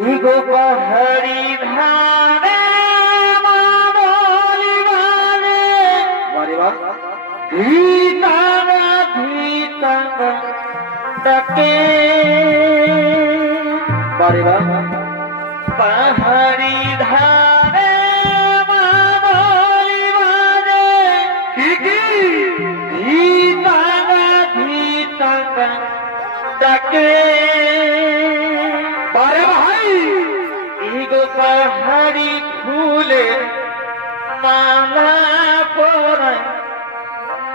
হরি ধারে ধীতারা ধীতারা ডাকে। পাহাড়ি ধারে ধীতারা ধীতারা ডাকে।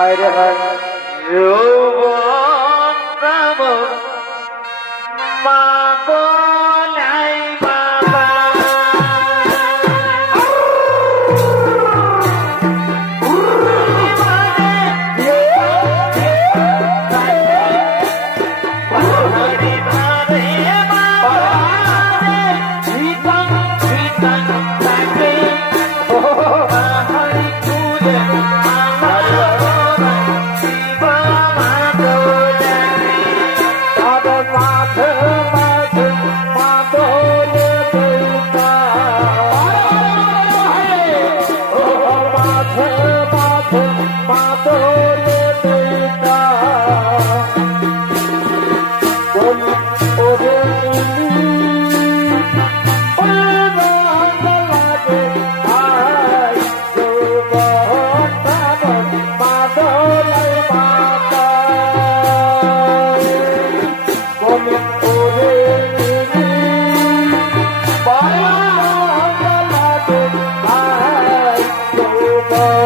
হায় রে হায়। যৌবন মা Bye.